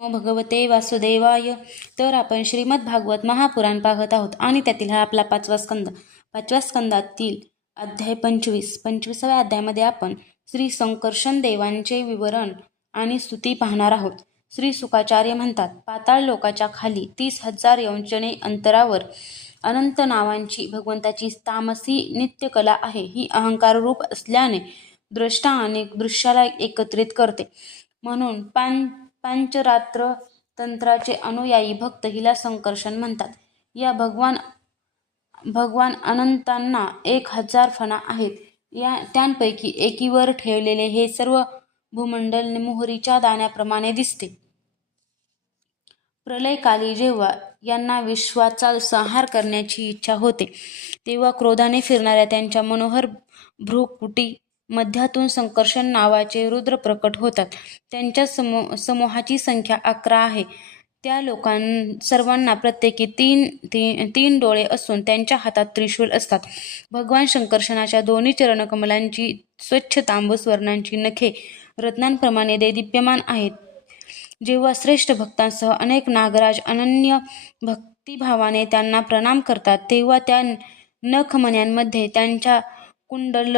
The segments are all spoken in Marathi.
भगवते वासुदेवाय. तर आपण श्रीमद भागवत महापुराण पाहत आहोत आणि त्यातील हा आपला पाचवा स्कंद. पाचव्या स्कंदातील अध्याय पंचवीस. पंचवीसाव्या अध्यायामध्ये आपण श्री संकर्षण देवांचे विवरण आणि स्तुती पाहणार आहोत. श्री सुकाचार्य म्हणतात पाताळ लोकाच्या खाली तीस हजार यंचणे अंतरावर अनंत नावांची भगवंताची तामसी नित्यकला आहे. ही अहंकार रूप असल्याने द्रष्टा आणि दृश्याला एकत्रित करते. म्हणून पान पांचरात्र तंत्राचे अनुयायी भक्त हिला संकर्षण म्हणतात. या भगवान भगवान अनंतांना एक हजार फणा आहेत. या त्यांपैकी एकीवर ठेवलेले हे सर्व भूमंडल मोहरीच्या दाण्याप्रमाणे दिसते. प्रलयकाली जेव्हा यांना विश्वाचा संहार करण्याची इच्छा होते तेव्हा क्रोधाने फिरणाऱ्या त्यांच्या मनोहर भ्रुकुटी मध्यातून संकर्षण नावाचे रुद्र प्रकट होतात. त्यांच्या समू समूहाची संख्या अकरा आहे. त्या लोकां सर्वांना प्रत्येकी तीन ती तीन डोळे असून त्यांच्या हातात त्रिशूल असतात. भगवान शंकर्षणाच्या दोन्ही चरणकमलांची स्वच्छ तांबूस वर्णांची नखे रत्नांप्रमाणे देदीप्यमान आहेत. जेव्हा श्रेष्ठ भक्तांसह अनेक नागराज अनन्य भक्तिभावाने त्यांना प्रणाम करतात तेव्हा त्या नखमन्यांमध्ये त्यांच्या कुंडल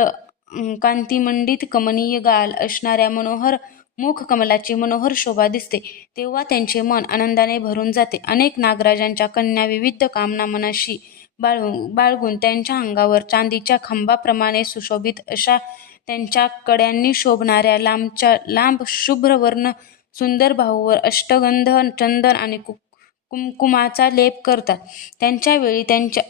कांतिमंडित कमनीय गाल असणाऱ्या मनोहर मुख कमलाची मनोहर शोभा दिसते. तेव्हा त्यांचे मन आनंदाने भरून जाते. अनेक नागराजांच्या कन्या विविध कामना मनाशी बाळगून बाळगून त्यांच्या अंगावर चांदीच्या खांबाप्रमाणे सुशोभित अशा त्यांच्या कड्यांनी शोभणाऱ्या लांबच्या लांब शुभ्रवर्ण सुंदर भाऊवर अष्टगंध चंदन आणि कुमकुमाचा लेप करतात. त्यांच्या वेळी त्यांच्या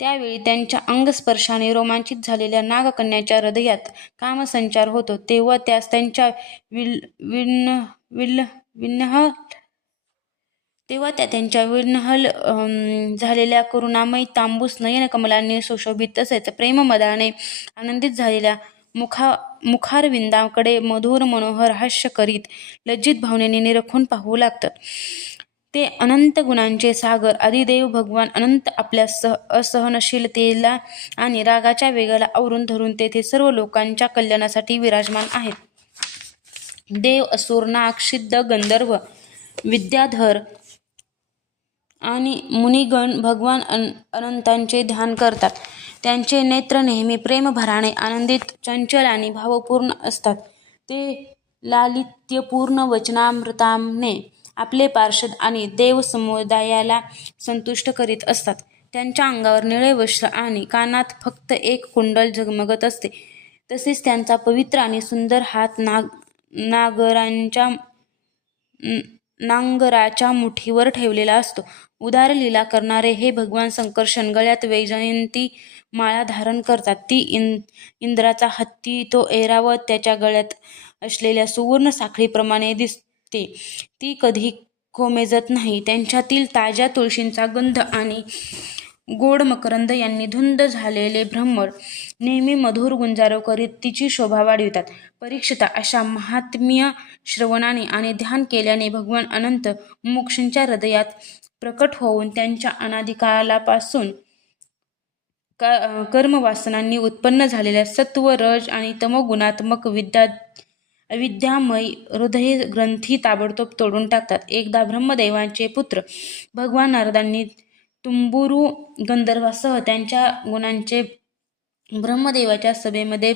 त्यावेळी त्यांच्या अंगस्पर्शाने रोमांचित झालेल्या नागकन्याच्या हृदयात कामसंचार होतो. तेव्हा त्यास त्यांच्या विल विन्न विल विन्हल तेव्हा त्या त्यांच्या विन्हल झालेल्या करुणामयी तांबूस नयन कमलांनी सुशोभित तसेच प्रेममदाने आनंदित झालेल्या मुखा मुखारविंदाकडे मधुर मनोहर हास्य करीत लज्जित भावनेने निरखून पाहू लागतात ते अनंत गुणांचे सागर. आदिदेव भगवान अनंत आपल्या सह असहनशीलतेला आणि रागाच्या वेगाला आवरून धरून तेथे सर्व लोकांच्या कल्याणासाठी विराजमान आहेत. देव असुर नाग सिद्ध गंधर्व विद्याधर आणि मुनिगण भगवान अन अनंतांचे ध्यान करतात. त्यांचे नेत्र नेहमी प्रेमभराने आनंदित चंचल आणि भावपूर्ण असतात. ते लालित्यपूर्ण वचनामृताने आपले पार्षद आणि देव समुदायाला संतुष्ट करीत असतात. त्यांच्या अंगावर निळे वस्त्र आणि कानात फक्त एक कुंडल झगमगत असते. तसेच त्यांचा पवित्र आणि सुंदर हात नाग नागरांच्या नांगराच्या मुठीवर ठेवलेला असतो. उदार लीला करणारे हे भगवान संकर्षण गळ्यात वैजयंती माळा धारण करतात. ती इं इंद्राचा हत्ती तो एरावत त्याच्या गळ्यात असलेल्या सुवर्ण साखळीप्रमाणे दिसतो ती कधी कोमेजत नाही. त्यांच्यातील ताज्या तुळशींचा गंध आणि गोड मकरंद यांनी धुंद झालेले भ्रमर नेहमी मधुर गुंजारव करीत तिची शोभा वाढवितात. परीक्षिता अशा महात्म्य श्रवणाने आणि ध्यान केल्याने भगवान अनंत मोक्षांच्या हृदयात प्रकट होऊन त्यांच्या अनाधिकालापासून कर्मवासनांनी उत्पन्न झालेल्या सत्व रज आणि तमगुणात्मक विद्या अविद्यामय हृदय ग्रंथी ताबडतोब तोडून टाकतात. एकदा ब्रह्मदेवांचे पुत्र भगवान नारदांनी तुंबुरू गंधर्वासह त्यांच्या गुणांचे ब्रह्मदेवाच्या सभेमध्ये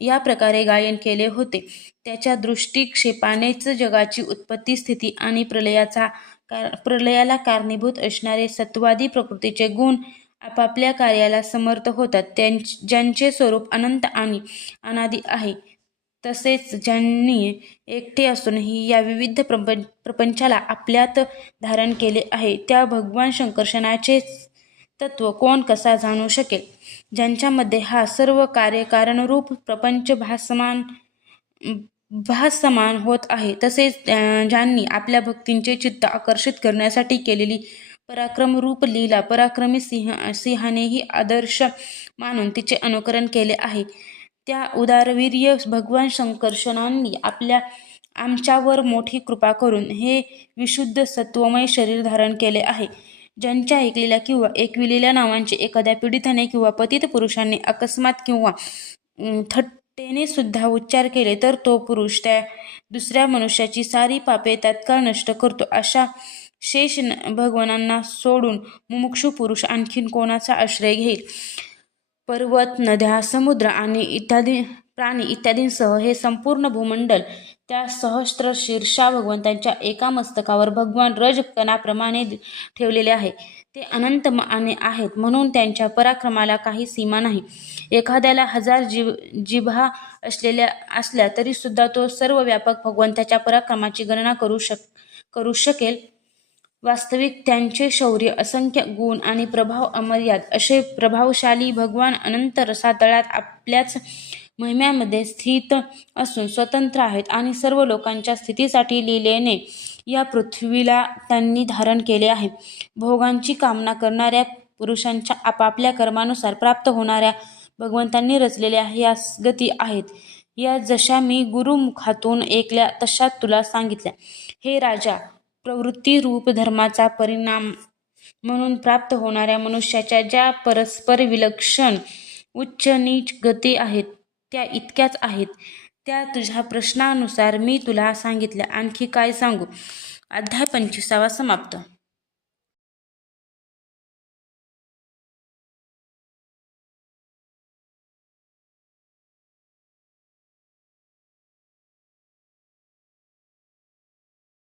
या प्रकारे गायन केले होते. त्याच्या दृष्टिक्षेपानेच जगाची उत्पत्ती स्थिती आणि प्रलयाचा कार प्रलयाला कारणीभूत असणारे सत्वादी प्रकृतीचे गुण आपापल्या कार्याला समर्थ होतात. त्यां ज्यांचे स्वरूप अनंत आणि अनादी आहे. तसेच ज्यांनी एकटे असूनही या विविध प्रपंच प्रपंचाला आपल्यात धारण केले आहे त्या भगवान शंकर्षणाचे तत्व कोण कसा जाणू शकेल? ज्यांच्यामध्ये हा सर्व कार्यकारणरूप प्रपंच भासमान भासमान होत आहे तसेच ज्यांनी आपल्या भक्तींचे चित्त आकर्षित करण्यासाठी केलेली पराक्रमरूप लीला पराक्रमी सिंह सिंहानेही आदर्श मानून तिचे अनुकरण केले आहे. त्या उदारवीर्य भगवान शंकर्षणांनी आपल्या आमच्यावर मोठी कृपा करून हे विशुद्ध सत्वमय शरीर धारण केले आहे. ज्यांच्या ऐकलेल्या किंवा एकविलेल्या नावांचे एखाद्या पीडिताने किंवा पतित पुरुषांनी अकस्मात किंवा थट्टेने सुद्धा उच्चार केले तर तो पुरुष त्या दुसऱ्या मनुष्याची सारी पापे तत्काळ नष्ट करतो. अशा शेष भगवानांना सोडून मुमुक्षू पुरुष आणखीन कोणाचा आश्रय घेईल? पर्वत नद्या समुद्र आणि इत्यादी प्राणी इत्यादींसह हे संपूर्ण भूमंडल त्या सहस्त्र शीर्षा भगवंतांच्या एका मस्तकावर भगवान रज कणाप्रमाणे ठेवलेले आहे. ते अनंत आणि आहेत म्हणून त्यांच्या पराक्रमाला काही सीमा नाही. एखाद्याला हजार जीव जिभा असलेल्या असल्या तरी सुद्धा तो सर्व व्यापक भगवंताच्या पराक्रमाची गणना करू शक करू शकेल. वास्तविक त्यांचे शौर्य असंख्य गुण आणि प्रभाव अमर्याद. असे प्रभावशाली भगवान अनंत रसातळात आपल्याच महिम्यामध्ये स्थित असून स्वतंत्र आहेत आणि सर्व लोकांच्या स्थितीसाठी लिहिलेने या पृथ्वीला त्यांनी धारण केले आहे. भोगांची कामना करणाऱ्या पुरुषांच्या आपापल्या कर्मानुसार प्राप्त होणाऱ्या भगवंतांनी रचलेल्या ह्या गती आहेत. या जशा मी गुरुमुखातून ऐकल्या तशा तुला सांगितल्या. हे राजा प्रवृत्ती रूप धर्माचा परिणाम म्हणून प्राप्त होणाऱ्या मनुष्याच्या ज्या परस्पर विलक्षण उच्च नीच गती आहेत त्या इतक्याच आहेत. त्या तुझ्या प्रश्नानुसार मी तुला सांगितल्या. आणखी काय सांगू? अध्याय पंचवीसावा समाप्त.